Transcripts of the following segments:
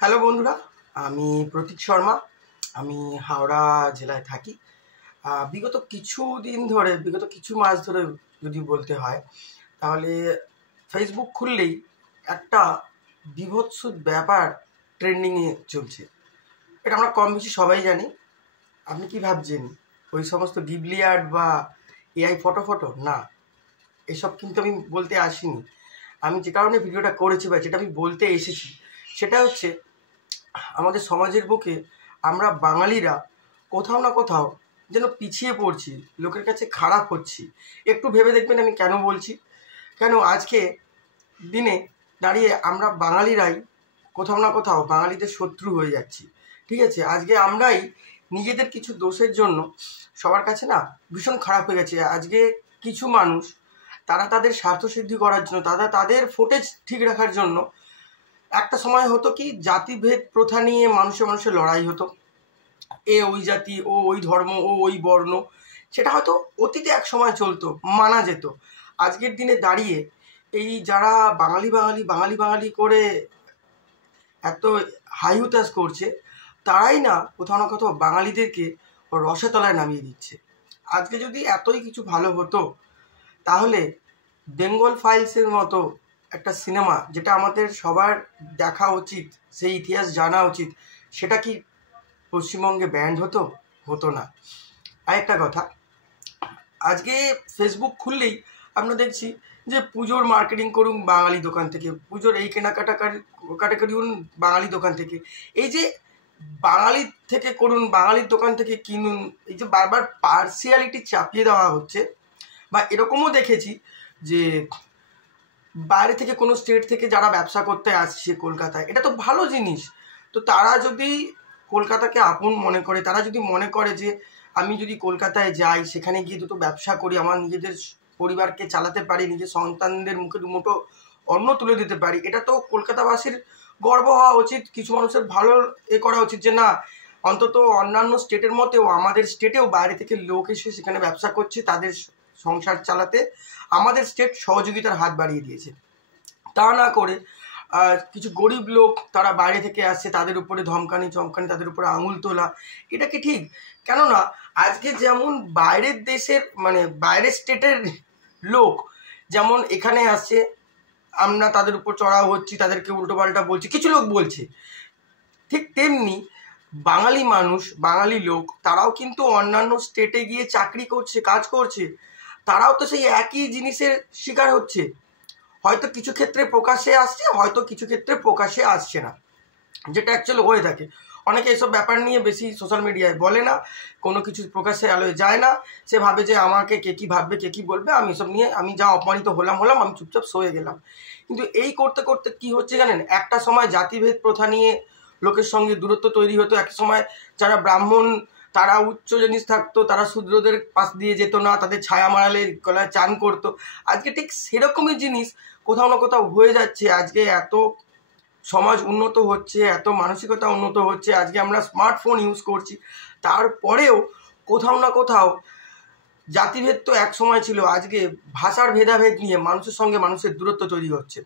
Hello বন্ধুরা, আমি প্রতীক শর্মা। আমি হাওড়া জেলায় থাকি। বিগত কিছু দিন ধরে, বিগত কিছু মাস ধরে যদি বলতে হয়, তাহলে ফেসবুক খুললেই একটা বীভৎস ব্যাপার ট্রেন্ডিংয়ে চলছে। এটা আমরা কম বেশি সবাই জানি। আপনি কি ভাবছেন ওই সমস্ত গিবলি আর্ট বা এআই ফটো না, এসব কিন্তু আমি বলতে আসিনি। আমি যে কারণে ভিডিওটা করেছি বা যেটা আমি বলতে এসেছি সেটা হচ্ছে, আমাদের সমাজের বুকে আমরা বাঙালিরা কোথাও না কোথাও যেন পিছিয়ে পড়ছি, লোকের কাছে খারাপ হচ্ছি। একটু ভেবে দেখবেন আমি কেন বলছি। কেন আজকে দিনে দাঁড়িয়ে আমরা বাঙালিরাই কোথাও না কোথাও বাঙালিদের শত্রু হয়ে যাচ্ছি। ঠিক আছে, আজকে আমরাই নিজেদের কিছু দোষের জন্য সবার কাছে না ভীষণ খারাপ হয়ে গেছে। আজকে কিছু মানুষ তারা তাদের স্বার্থসিদ্ধি করার জন্য, তাদের ফুটেজ ঠিক রাখার জন্য, একটা সময় হতো কি জাতিভেদ প্রথা নিয়ে মানুষের লড়াই হতো, এ ওই জাতি, ও ওই ধর্ম, ও ওই বর্ণ। সেটা হয়তো অতীতে এক সময় চলতো, মানা যেত। আজকের দিনে দাঁড়িয়ে এই যারা বাঙালি বাঙালি বাঙালি বাঙালি করে এত হাইহুতাশ করছে, তারাই না কোথাও না কোথাও বাঙালিদেরকে রসাতলায় নামিয়ে দিচ্ছে। আজকে যদি এতই কিছু ভালো হতো, তাহলে বেঙ্গল ফাইলসের মতো একটা সিনেমা, যেটা আমাদের সবার দেখা উচিত, সেই ইতিহাস জানা উচিত, সেটা কি পশ্চিমবঙ্গে ব্যান্ড হতো? হতো না। আরেকটা কথা, আজকে ফেসবুক খুললেই আমরা দেখছি যে পুজোর মার্কেটিং করুন বাঙালি দোকান থেকে, পুজোর এই কাটাকাটি করুন বাঙালি দোকান থেকে, এই যে বাঙালি থেকে করুন, বাঙালির দোকান থেকে কিনুন, এই যে বারবার পার্সিয়ালিটি চাপিয়ে দেওয়া হচ্ছে। বা এরকমও দেখেছি যে বাইরে থেকে কোনো স্টেট থেকে যারা ব্যবসা করতে আসছে কলকাতায়, এটা তো ভালো জিনিস। তো তারা যদি কলকাতাকে আপন মনে করে, তারা যদি মনে করে যে আমি যদি কলকাতায় যাই, সেখানে গিয়ে দুটো ব্যবসা করি, আমার নিজেদের পরিবারকে চালাতে পারি, নিজের সন্তানদের মুখে দুমুঠো অন্ন তুলে দিতে পারি, এটা তো কলকাতাবাসীর গর্ব হওয়া উচিত। কিছু মানুষের ভালো করা উচিত যে না, অন্তত অন্যান্য স্টেটের মতেও আমাদের স্টেটেও বাইরে থেকে লোক এসে সেখানে ব্যবসা করছে, তাদের সংসার চালাতে আমাদের স্টেট সহযোগিতার হাত বাড়িয়ে দিয়েছে। তা না করে কিছু গরিব লোক তারা বাইরে থেকে আসছে, তাদের উপরে ধমকানি চমকানি, তাদের উপরে আঙুল তোলা, এটা কি ঠিক? কেননা আজকে যেমন বাইরের দেশের বাইরের স্টেটের লোক যেমন এখানে আসছে, আমরা তাদের উপর চড়াও হচ্ছি, তাদেরকে উল্টোপাল্টা বলছি, কিছু লোক বলছে, ঠিক তেমনি বাঙালি মানুষ, বাঙালি লোক, তারাও কিন্তু অন্যান্য স্টেটে গিয়ে চাকরি করছে, কাজ করছে, তারাও তো সেই একই জিনিসের শিকার হচ্ছে। হয়তো কিছু ক্ষেত্রে প্রকাশ্যে আসছে, হয়তো কিছু ক্ষেত্রে প্রকাশ্যে আসছে না, যেটা অ্যাকচুয়ালি হয়ে থাকে। অনেকে এসব ব্যাপার নিয়ে বেশি সোশ্যাল মিডিয়ায় বলে না, কোনো কিছু প্রকাশ্যে আলোয় যায় না। সে ভাবে যে আমাকে কে কী ভাববে, কে কী বলবে, আমি এসব নিয়ে আমি যা অপমানিত হলাম, আমি চুপচাপ সয়ে গেলাম। কিন্তু এই করতে করতে কি হচ্ছে জানেন, একটা সময় জাতিভেদ প্রথা নিয়ে লোকের সঙ্গে দূরত্ব তৈরি হতো। এক সময় যারা ব্রাহ্মণ তারা উচ্চ জিনিস থাকতো, তারা শূদ্রদের পাশ দিয়ে যেত না, তাদের ছায়া মারালে গলায় চান করতো। আজকে ঠিক সেরকমই জিনিস কোথাও না কোথাও হয়ে যাচ্ছে। আজকে এত সমাজ উন্নত হচ্ছে, এত মানসিকতা উন্নত হচ্ছে, আজকে আমরা স্মার্টফোন ইউজ করছি, তারপরেও কোথাও না কোথাও জাতিভেদ তো এক সময় ছিল, আজকে ভাষার ভেদাভেদ নিয়ে মানুষের সঙ্গে মানুষের দূরত্ব তৈরি হচ্ছে।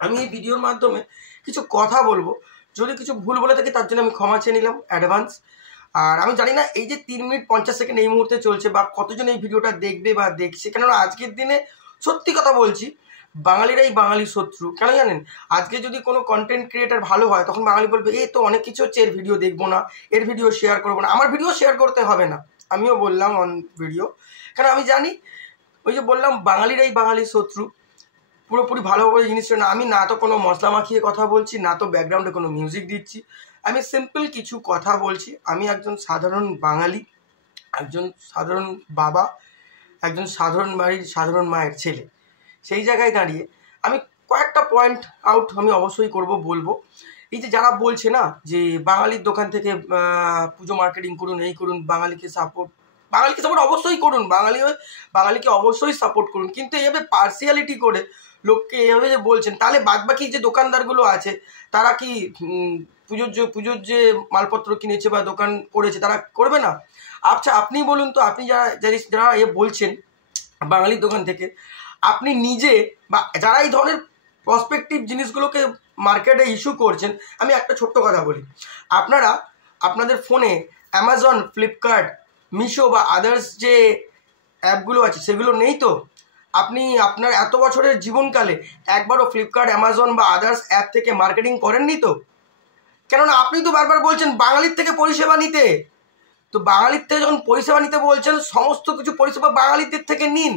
আমি এই ভিডিওর মাধ্যমে কিছু কথা বলবো, যদি কিছু ভুল বলে থাকি তার জন্য আমি ক্ষমা চেয়ে নিলাম অ্যাডভান্স। আর আমি জানি না এই যে 3 মিনিট 50 সেকেন্ড এই মুহূর্তে চলছে বা কতজন এই ভিডিওটা দেখবে বা দেখছে, কেননা আজকের দিনে সত্যি কথা বলছি, বাঙালিরাই বাঙালির শত্রু। কেন জানেন, আজকে যদি কোনো কন্টেন্ট ক্রিয়েটার ভালো হয়, তখন বাঙালি বলবে এই তো অনেক কিছু হচ্ছে, এর ভিডিও দেখবো না, এর ভিডিও শেয়ার করবো না। আমার ভিডিও শেয়ার করতে হবে না, আমিও বললাম অন ভিডিও, কারণ আমি জানি, ওই যে বললাম বাঙালিরাই বাঙালির শত্রু। পুরোপুরি ভালোভাবে জিনিসটা না, আমি না তো কোনো মশলা মাখিয়ে কথা বলছি, না তো ব্যাকগ্রাউন্ডে কোনো মিউজিক দিচ্ছি, আমি সিম্পল কিছু কথা বলছি। আমি একজন সাধারণ বাঙালি, একজন সাধারণ বাবা, একজন সাধারণ বাড়ির সাধারণ মায়ের ছেলে। সেই জায়গায় দাঁড়িয়ে আমি কয়েকটা পয়েন্ট আউট আমি অবশ্যই বলবো। এই যে যারা বলছে না যে বাঙালির দোকান থেকে পুজো মার্কেটিং করুন, এই করুন, বাঙালিকে সাপোর্ট অবশ্যই করুন, বাঙালিকে অবশ্যই সাপোর্ট করুন, কিন্তু এইভাবে পার্সিয়ালিটি করে লোককে এইভাবে যে বলছেন, তাহলে বাদবাকি যে দোকানদারগুলো আছে তারা কি পুজোর যে মালপত্র কিনেছে বা দোকান করেছে তারা করবে না? আচ্ছা আপনি বলুন তো, আপনি যারা বলছেন বাঙালির দোকান থেকে, আপনি নিজে বা যারা এই ধরনের প্রসপেক্টিভ জিনিসগুলোকে মার্কেটে ইস্যু করছেন। আমি একটা ছোট্ট কথা বলি, আপনারা আপনাদের ফোনে অ্যামাজন, ফ্লিপকার্ট, মিশো বা আদার্স যে অ্যাপগুলো আছে সেগুলো নেই তো? আপনি আপনার এত বছরের জীবনকালে একবারও ফ্লিপকার্ট, অ্যামাজন বা আদার্স অ্যাপ থেকে মার্কেটিং করেননি তো? কেননা আপনি তো বারবার বলছেন বাঙালির থেকে পরিষেবা নিতে। তো বাঙালির থেকে যখন পরিষেবা নিতে বলছেন, সমস্ত কিছু পরিষেবা বাঙালিদের থেকে নিন,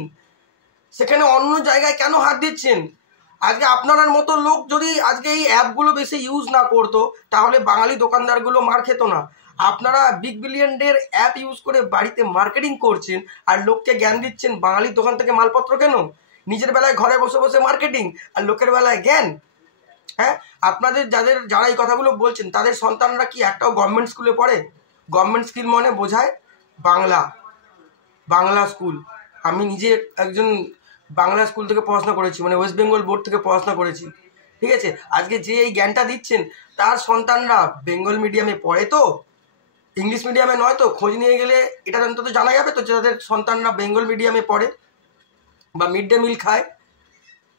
সেখানে অন্য জায়গায় কেন হাত দিচ্ছেন? আজকে আপনার মতো লোক যদি আজকে এই অ্যাপগুলো বেশি ইউজ না করতো, তাহলে বাঙালি দোকানদারগুলো মার খেত না। আপনারা বিগ বিলিয়ন ডের অ্যাপ ইউজ করে বাড়িতে মার্কেটিং করছেন আর লোককে জ্ঞান দিচ্ছেন বাঙালির দোকান থেকে মালপত্র কেন। নিজের বেলায় ঘরে বসে বসে মার্কেটিং, আর লোকের বেলায় জ্ঞান। হ্যাঁ, আপনাদের যারা এই কথাগুলো বলছেন তাদের সন্তানরা কি একটাও গভর্নমেন্ট স্কুলে পড়ে? গভর্নমেন্ট স্কুল মানে বোঝায় বাংলা স্কুল। আমি নিজে একজন বাংলা স্কুল থেকে পড়াশোনা করেছি, মানে ওয়েস্ট বেঙ্গল বোর্ড থেকে পড়াশোনা করেছি। ঠিক আছে, আজকে যে এই জ্ঞানটা দিচ্ছেন তার সন্তানরা বেঙ্গল মিডিয়ামে পড়ে তো, ইংলিশ মিডিয়ামে নয় তো? খোঁজ নিয়ে গেলে এটা অন্তত জানা যাবে তো যে তাদের সন্তানরা বেঙ্গল মিডিয়ামে পড়ে বা মিড ডে মিল খায়।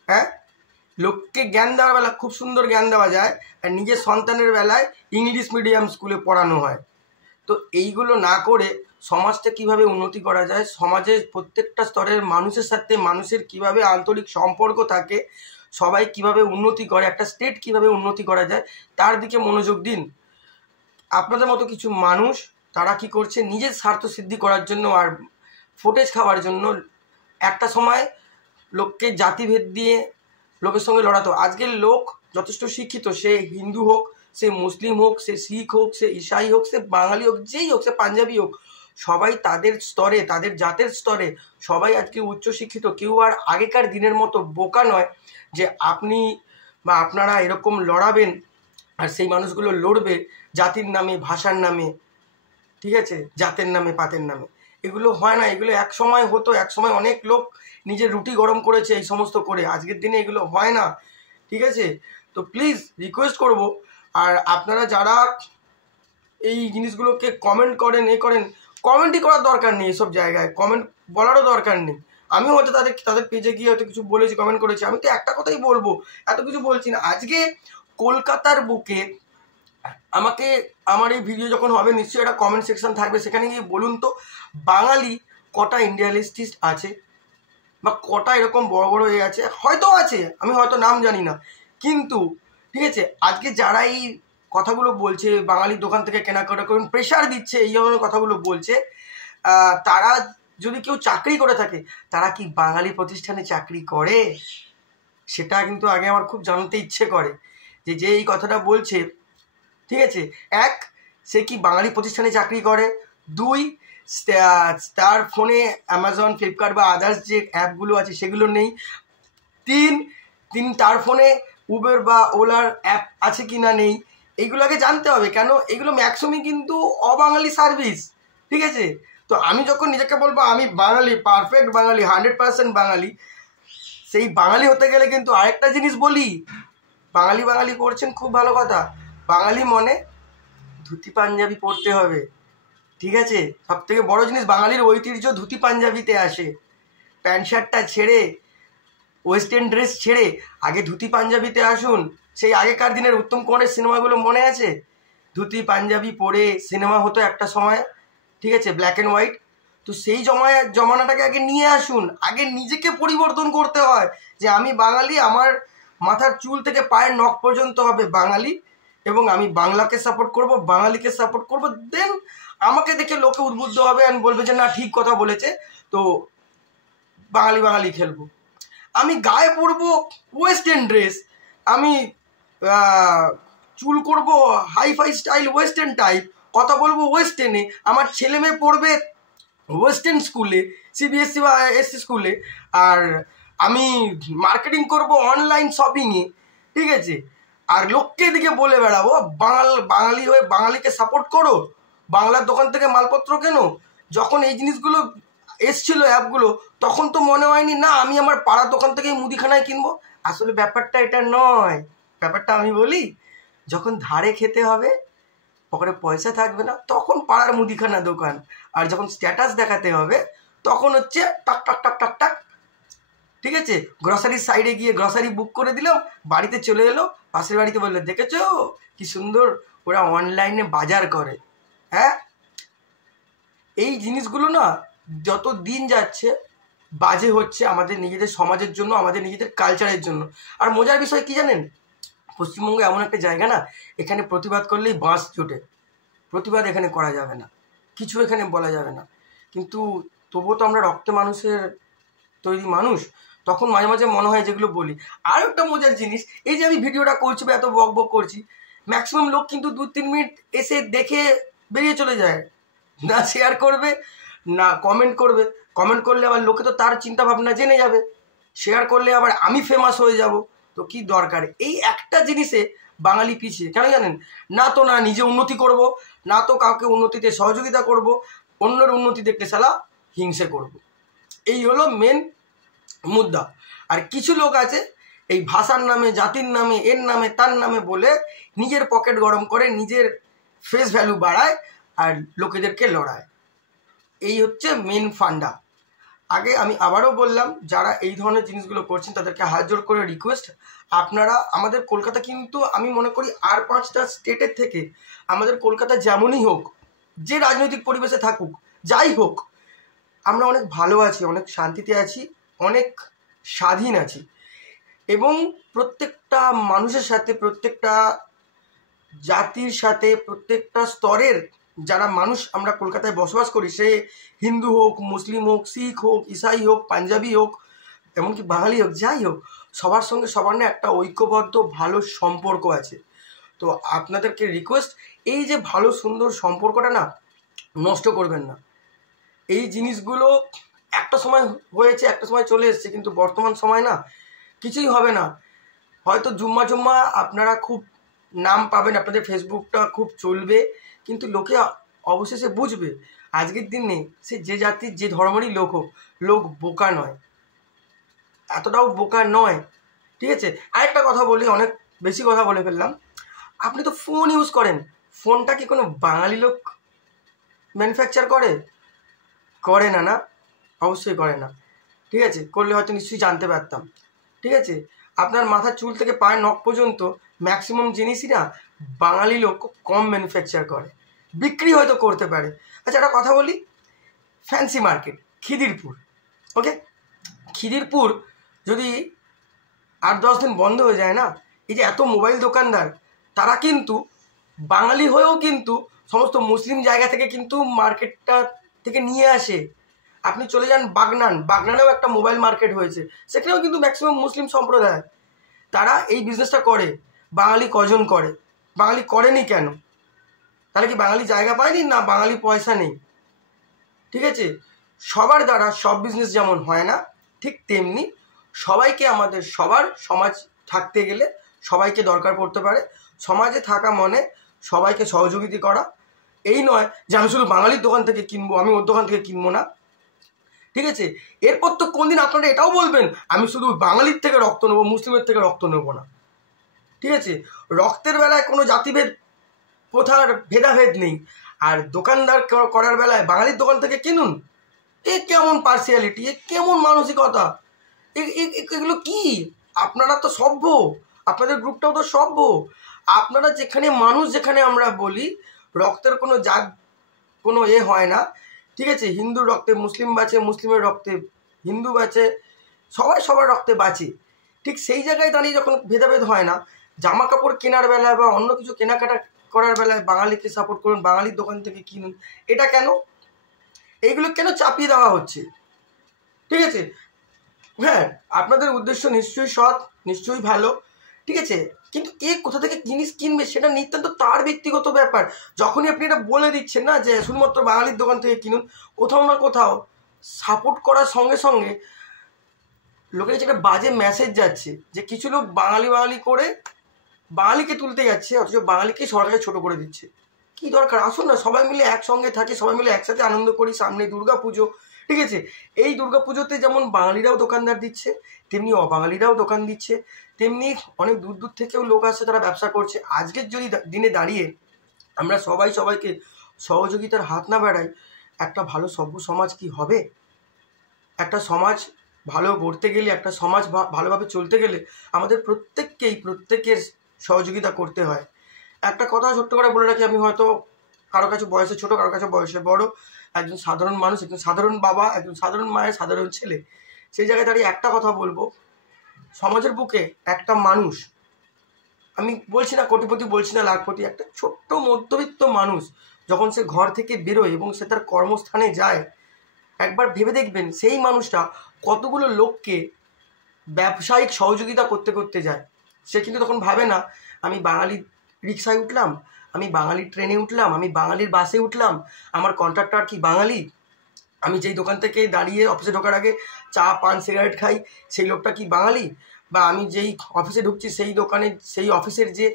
হ্যাঁ, লোককে জ্ঞান দেওয়ার বেলা খুব সুন্দর জ্ঞান দেওয়া যায়, আর নিজের সন্তানের বেলায় ইংলিশ মিডিয়াম স্কুলে পড়ানো হয়। তো এইগুলো না করে সমাজটা কিভাবে উন্নতি করা যায়, সমাজের প্রত্যেকটা স্তরের মানুষের সাথে মানুষের কিভাবে আন্তরিক সম্পর্ক থাকে, সবাই কিভাবে উন্নতি করে, একটা স্টেট কিভাবে উন্নতি করা যায়, তার দিকে মনোযোগ দিন। আপনাদের মতো কিছু মানুষ তারা কি করছে, নিজের স্বার্থ সিদ্ধি করার জন্য আর ফুটেজ খাওয়ার জন্য একটা সময় লোককে জাতিভেদ দিয়ে লোকের সঙ্গে লড়াতো। আজকের লোক যথেষ্ট শিক্ষিত, সে হিন্দু হোক, সে মুসলিম হোক, সে শিখ হোক, সে ঈসাই হোক, সে বাঙালি হোক, যেই হোক, সে পাঞ্জাবি হোক, সবাই তাদের স্তরে, তাদের জাতের স্তরে সবাই আজকে উচ্চশিক্ষিত। কেউ আর আগেকার দিনের মতো বোকা নয় যে আপনি বা আপনারা এরকম লড়াবেন আর সেই মানুষগুলো লড়বে জাতির নামে, ভাষার নামে, ঠিক আছে, জাতের নামে, পাতের নামে। এগুলো হয় না। এগুলো এক সময় হতো, এক সময় অনেক লোক নিজের রুটি গরম করেছে এই সমস্ত করে। আজকের দিনে এগুলো হয় না, ঠিক আছে? তো প্লিজ রিকোয়েস্ট করব, আর আপনারা যারা এই জিনিসগুলোকে কমেন্ট করেন, কমেন্টই করার দরকার নেই, এসব জায়গায় কমেন্ট বলারও দরকার নেই। আমিও হয়তো তাদের পেজে গিয়ে হয়তো কিছু বলেছি, কমেন্ট করেছি, আমি তো একটা কথাই বলবো, এত কিছু বলছি না। আজকে কলকাতার বুকে আমাকে, আমার এই ভিডিও যখন হবে নিশ্চয়ই একটা কমেন্ট সেকশন থাকবে, সেখানে গিয়ে বলুন তো বাঙালি কটা ইন্ডিয়ালিস্টিস্ট আছে বা কটা এরকম বড় বড় এ আছে? হয়তো আছে, আমি হয়তো নাম জানি না, কিন্তু ঠিক আছে, আজকে যারা এই কথাগুলো বলছে বাঙালির দোকান থেকে কেনাকাটা করুন, প্রেশার দিচ্ছে, এই ধরনের কথাগুলো বলছে, তারা যদি কেউ চাকরি করে থাকে, তারা কি বাঙালি প্রতিষ্ঠানে চাকরি করে? সেটা কিন্তু আগে আমার খুব জানতে ইচ্ছে করে, যে এই কথাটা বলছে, ঠিক আছে, এক, সে কি বাঙালি প্রতিষ্ঠানে চাকরি করে? দুই, তার ফোনে অ্যামাজন, ফ্লিপকার্ট বা আদার্স যে অ্যাপগুলো আছে সেগুলো নেই। তিন, তার ফোনে উবের বা ওলার অ্যাপ আছে কি না নেই, এইগুলোকে জানতে হবে। কেন? এগুলো ম্যাক্সিমামই কিন্তু অবাঙালি সার্ভিস, ঠিক আছে? তো আমি যখন নিজেকে বলবো আমি বাঙালি, পারফেক্ট বাঙালি, 100% বাঙালি, সেই বাঙালি হতে গেলে কিন্তু আরেকটা জিনিস বলি, বাঙালি করছেন খুব ভালো কথা, বাঙালি মনে ধুতি পাঞ্জাবি পরতে হবে, ঠিক আছে? সব থেকে বড় জিনিস, বাঙালির ঐতিহ্য ধুতি পাঞ্জাবিতে আসে। প্যান্ট শার্টটা ছেড়ে, ওয়েস্টার্ন ড্রেস ছেড়ে আগে ধুতি পাঞ্জাবিতে আসুন। সেই আগেকার দিনের উত্তম কুমারের সিনেমাগুলো মনে আছে? ধুতি পাঞ্জাবি পরে সিনেমা হতো একটা সময়, ঠিক আছে, ব্ল্যাক অ্যান্ড হোয়াইট। তো সেই জমানাটাকে আগে নিয়ে আসুন, আগে নিজেকে পরিবর্তন করতে হয় যে আমি বাঙালি, আমার মাথার চুল থেকে পায়ের নখ পর্যন্ত হবে বাঙালি, এবং আমি বাংলাকে সাপোর্ট করব, বাঙালিকে সাপোর্ট করব। দেন আমাকে দেখে লোকে উদ্বুদ্ধ হবে আর বলবে যে না, ঠিক কথা বলেছে, তো বাঙালি খেলবো। আমি গায়ে পরবো ওয়েস্টার্ন ড্রেস, আমি চুল করব হাইফাই স্টাইল ওয়েস্টার্ন টাইপ, কথা বলবো ওয়েস্টার্নে, আমার ছেলে মেয়ে পড়বে ওয়েস্টার্ন স্কুলে, সিবিএসসি বা এসসি স্কুলে, আর আমি মার্কেটিং করব অনলাইন শপিংয়ে, ঠিক আছে? আর লোককে এদিকে বলে বেড়াবো বাঙালি হয়ে বাঙালিকে সাপোর্ট করো, বাংলার দোকান থেকে মালপত্র কেন। যখন এই জিনিসগুলো এসছিল অ্যাপগুলো, তখন তো মনে হয়নি না আমি আমার পাড়ার দোকান থেকে মুদিখানায় কিনবো। আসলে ব্যাপারটা এটা নয়। ব্যাপারটা আমি বলি, যখন ধারে খেতে হবে, পকেটে পয়সা থাকবে না, তখন পাড়ার মুদিখানা দোকান। আর যখন স্ট্যাটাস দেখাতে হবে, তখন হচ্ছে টাক টাক টাক টাক টাক, ঠিক আছে, গ্রসারির সাইডে গিয়ে গ্রসারি বুক করে দিলাম, বাড়িতে চলে এলো, পাশের বাড়িতে বললো দেখেছো কি সুন্দর ওরা অনলাইনে বাজার করে। হ্যাঁ, এই জিনিসগুলো না যত দিন যাচ্ছে বাজে হচ্ছে আমাদের নিজেদের সমাজের জন্য, আমাদের নিজেদের কালচারের জন্য। আর মজার বিষয় কি জানেন, পশ্চিমবঙ্গ এমন একটা জায়গা না, এখানে প্রতিবাদ করলেই বাঁশ জোটে, প্রতিবাদ এখানে করা যাবে না, কিছু এখানে বলা যাবে না, কিন্তু তবুও তো আমরা রক্তে মানুষের তৈরি মানুষ, তখন মাঝে মাঝে মনে হয় যেগুলো বলি। আর একটা মজার জিনিস, এই যে আমি ভিডিওটা করছি বা এত বক বক করছি, ম্যাক্সিমাম লোক কিন্তু 2-3 মিনিট এসে দেখে বেরিয়ে চলে যায়, না শেয়ার করবে না কমেন্ট করবে। কমেন্ট করলে আবার লোকে তো তার চিন্তা ভাবনা জেনে যাবে, শেয়ার করলে আবার আমি ফেমাস হয়ে যাব, তো কি দরকার? এই একটা জিনিসে বাঙালি পিছিয়ে কেন জানেন? না তো না নিজে উন্নতি করব, না তো কাউকে উন্নতিতে সহযোগিতা করব, অন্যের উন্নতি দেখতে শালা হিংসে করব। এই হলো মেন মুদ্রা। আর কিছু লোক আছে এই ভাষার নামে, জাতির নামে, এর নামে, তার নামে বলে নিজের পকেট গরম করে, নিজের ফেস ভ্যালু বাড়ায় আর লোকেদেরকে লড়ায়। এই হচ্ছে মেন ফান্ডা। আগে আমি আবারও বললাম, যারা এই ধরনের জিনিসগুলো করছেন তাদেরকে হাত জোর করে রিকোয়েস্ট, আপনারা আমাদের কলকাতা কিন্তু আমি মনে করি আর 5টা স্টেটের থেকে আমাদের কলকাতা যেমনই হোক, যে রাজনৈতিক পরিবেশে থাকুক, যাই হোক, আমরা অনেক ভালো আছি, অনেক শান্তিতে আছি, অনেক স্বাধীন আছি, এবং প্রত্যেকটা মানুষের সাথে, প্রত্যেকটা জাতির সাথে, প্রত্যেকটা স্তরের যারা মানুষ আমরা কলকাতায় বসবাস করি, সে হিন্দু হোক, মুসলিম হোক, শিখ হোক, ইসাই হোক, পাঞ্জাবি হোক, এমনকি বাঙালি হোক, যাই হোক, সবার সঙ্গে সবার না একটা ঐক্যবদ্ধ ভালো সম্পর্ক আছে। তো আপনাদেরকে রিকোয়েস্ট, এই যে ভালো সুন্দর সম্পর্কটা না নষ্ট করবেন না। এই জিনিসগুলো একটা সময় হয়েছে, একটা সময় চলে এসছে, কিন্তু বর্তমান সময় না কিছুই হবে না। হয়তো জুম্মা আপনারা খুব নাম পাবেন, আপনাদের ফেসবুকটা খুব চলবে, কিন্তু লোকে অবশেষে বুঝবে আজকের দিনে সে যে জাতির যে ধর্মেরই লোক হোক, লোক বোকা নয়, এতটাও বোকা নয়। ঠিক আছে, আরেকটা কথা বলি, অনেক বেশি কথা বলে ফেললাম। আপনি তো ফোন ইউজ করেন, ফোনটা কি কোনো বাঙালি লোক ম্যানুফ্যাকচার করে না? না, অবশ্যই করে না। ঠিক আছে, করলে হয়তো নিশ্চয়ই জানতে পারতাম। ঠিক আছে, আপনার মাথার চুল থেকে পায়ের নখ পর্যন্ত ম্যাক্সিমাম জিনিসই না বাঙালি লোক কম ম্যানুফ্যাকচার করে, বিক্রি হয়তো করতে পারে। আচ্ছা, একটা কথা বলি, ফ্যান্সি মার্কেট খিদিরপুর, ওকে, খিদিরপুর যদি 8-10 দিন বন্ধ হয়ে যায় না, এই যে এত মোবাইল দোকানদার, তারা কিন্তু বাঙালি হয়েও কিন্তু সমস্ত মুসলিম জায়গা থেকে কিন্তু মার্কেটটা থেকে নিয়ে আসে। আপনি চলে যান বাগনানেও একটা মোবাইল মার্কেট হয়েছে, সেখানেও কিন্তু ম্যাক্সিমাম মুসলিম সম্প্রদায়, তারা এই বিজনেসটা করে। বাঙালি কজন করে? বাঙালি করেনি কেন? তাহলে কি বাঙালি জায়গা পায়নি? না বাঙালি পয়সা নেই? ঠিক আছে, সবার দ্বারা সব বিজনেস যেমন হয় না, ঠিক তেমনি সবাইকে আমাদের সবার সমাজ থাকতে গেলে সবাইকে দরকার পড়তে পারে। সমাজে থাকা মানে সবাইকে সহযোগিতা করা, এই নয় যে আমি শুধু বাঙালির দোকান থেকে কিনবো, আমি ওর দোকান থেকে কিনবো না। ঠিক আছে, এরপর তো কোনদিন আপনারা এটাও বলবেন আমি শুধু বাঙালির থেকে রক্ত নেবো, মুসলিমের থেকে রক্ত নেবো না। ঠিক আছে, রক্তের বেলায় কোনো জাতিভেদ কোথার ভেদাভেদ নেই, আর দোকানদার করার বেলায় বাঙালির দোকান থেকে কিনুন, এ কেমন পার্সিয়ালিটি, এ কেমন মানসিকতা, এগুলো কি? আপনারা তো সভ্য, আপনাদের গ্রুপটাও তো সভ্য। আপনারা যেখানে মানুষ, যেখানে আমরা বলি রক্তের কোনো জাত কোনো হয় না। ঠিক আছে, হিন্দুর রক্তে মুসলিম বাঁচে, মুসলিমের রক্তে হিন্দু বাঁচে, সবাই সবার রক্তে বাঁচে। ঠিক সেই জায়গায় দাঁড়িয়ে যখন ভেদাভেদ হয় না, জামা কাপড় কেনার বেলায় বা অন্য কিছু কেনাকাটা করার বেলায় বাঙালিকে সাপোর্ট করুন, বাঙালির দোকান থেকে কিনুন, এটা কেন? এইগুলো কেন চাপিয়ে দেওয়া হচ্ছে? ঠিক আছে, হ্যাঁ, আপনাদের উদ্দেশ্য নিশ্চয়ই সৎ, নিশ্চয়ই ভালো। ঠিক আছে, কিন্তু কে কোথা থেকে জিনিস কিনবে সেটা নিতান্ত তার ব্যক্তিগত ব্যাপার। যখনই আপনি এটা বলে দিচ্ছেন না যে শুধুমাত্র বাঙালির দোকান থেকে কিনুন, কোথাও না কোথাও সাপোর্ট করার সঙ্গে সঙ্গে লোকের কাছে একটা বাজে মেসেজ যাচ্ছে যে কিছু লোক বাঙালি করে বাঙালিকে তুলতে যাচ্ছে, অথচ বাঙালিকে সরকারে ছোট করে দিচ্ছে। কি দরকার? আসুন না সবাই মিলে একসঙ্গে থাকি, সবাই মিলে একসাথে আনন্দ করি। সামনে দুর্গা পুজো, ঠিক আছে, এই দুর্গা পুজোতে যেমন বাঙালিরাও দোকানদার দিচ্ছে, তেমনি অবাঙালিরাও দোকান দিচ্ছে, তেমনি অনেক দূর দূর থেকেও লোক আসছে, তারা ব্যবসা করছে। আজকের যদি দিনে দাঁড়িয়ে আমরা সবাই সবাইকে সহযোগিতার হাত না বাড়াই, একটা ভালো সভ্য সমাজ কি হবে? একটা সমাজ ভালো গড়তে গেলে, একটা সমাজ ভালোভাবে চলতে গেলে আমাদের প্রত্যেকের সহযোগিতা করতে হয়। একটা কথা ছোট্ট করে বলে রাখি, আমি হয়তো কারো কাছে বয়সে ছোট, কারো কাছে বয়সে বড়, একজন সাধারণ মানুষ, একজন সাধারণ বাবা, একজন সাধারণ মায়ের সাধারণ ছেলে। সেই জায়গায় দাঁড়িয়ে একটা কথা বলবো, সমাজের বুকে একটা মানুষ, আমি বলছি না কোটিপতি, বলছি না লাখপতি, একটা ছোট্ট মধ্যবিত্ত মানুষ যখন সে ঘর থেকে বেরোয় এবং সে তার কর্মস্থানে যায়, একবার ভেবে দেখবেন সেই মানুষটা কতগুলো লোককে ব্যবসায়িক সহযোগিতা করতে করতে যায়। সে কিন্তু তখন ভাবে না আমি বাঙালির রিক্সায় উঠলাম, আমি বাঙালির ট্রেনে উঠলাম, আমি বাঙালির বাসে উঠলাম, আমার কন্ট্রাক্টর কি বাঙালি, আমি যেই দোকান থেকে দাঁড়িয়ে অফিসে ঢোকার আগে চা পান সিগারেট খাই সেই লোকটা কি বাঙালি, বা আমি যেই অফিসে ঢুকছি সেই দোকানে সেই অফিসের যে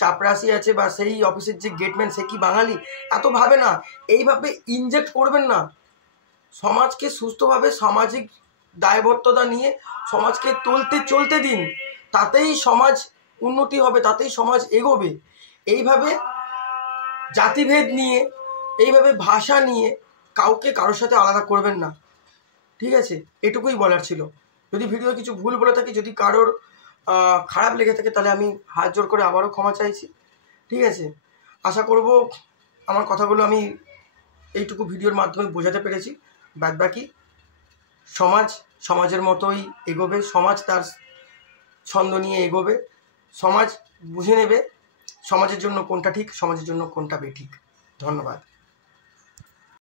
চাপরাশি আছে বা সেই অফিসের যে গেটম্যান সে কি বাঙালি, এত ভাবে না। এইভাবে ইনজেক্ট করবেন না। সমাজকে সুস্থভাবে সামাজিক দায়বদ্ধতা নিয়ে সমাজকে চলতে দিন, তাতেই সমাজ উন্নতি হবে, তাতেই সমাজ এগোবে। এইভাবে জাতিভেদ নিয়ে, এইভাবে ভাষা নিয়ে কাউকে কারোর সাথে আলাদা করবেন না, ঠিক আছে? এটুকুই বলার ছিল। যদি ভিডিও কিছু ভুল বলে থাকি, যদি কারোর খারাপ লেগে থাকে, তাহলে আমি হাত জোর করে আবারও ক্ষমা চাইছি, ঠিক আছে? আশা করব আমার কথাগুলো আমি এইটুকু ভিডিওর মাধ্যমে বোঝাতে পেরেছি। বাদবাকি সমাজের মতোই এগোবে, সমাজ তার ছন্দ নিয়ে এগোবে, সমাজ বুঝে নেবে সমাজের জন্য কোনটা ঠিক, সমাজের জন্য কোনটা বেঠিক। ধন্যবাদ।